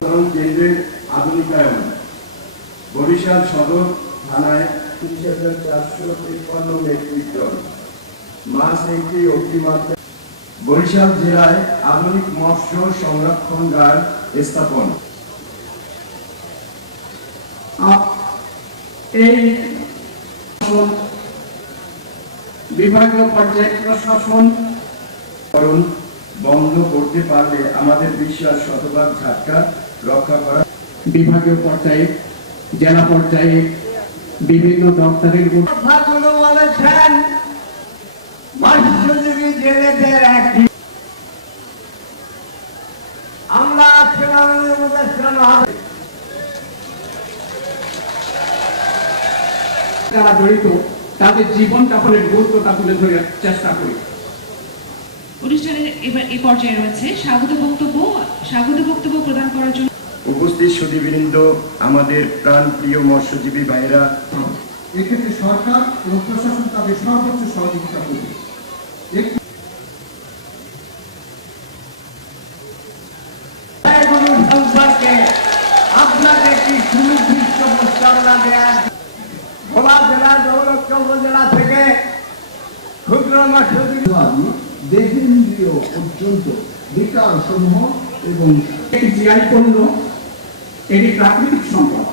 কেন্দ্রের আধুনিকায়ন বরিশাল সদর থানায় ৩,৪৫৩ মেট্রিক টন মাছ একটি অতিমাত্রা। বরিশাল জেলায় আধুনিক মৎস্য সংরক্ষণগার স্থাপন। এই বিভাগীয় পর্যায়ে প্রশাসন বন্ধ করতে পারলে আমাদের বিশ্বাস শতভাগ ঝাটকা রক্ষা করা। বিভাগীয় পর্যায়ে জেলা পর্যায়ে বিভিন্ন দপ্তরের বলেছেন মৎস্যজীবী জেলেদের আমরা যারা জড়িত তাদের জীবন যাপনের গুরুত্বটা তুলে ধরে চেষ্টা করি। অনুষ্ঠানের এবার এই পর্যায়ে রয়েছে স্বাগত বক্তব্য প্রদান করার জন্য উপস্থিত সুধীবৃন্দ, আমাদের প্রাণপ্রিয় মৎস্যজীবী ভাইরা, এক্ষেত্রে সরকার এবং প্রশাসন তাদের সর্বোচ্চ সহযোগিতা করবে। আপনাকে একটি সুনির্দিষ্ট প্রস্তাবনা দেওয়া ভোলা জেলা গৌরক্ষ উপজেলা থেকে ক্ষুদ্র মৎস্যজীবী দেহেন্দ্রীয় পর্যন্ত বিকার সমূহ এবং জিআই পণ্য এটি প্রাকৃতিক সম্পদ।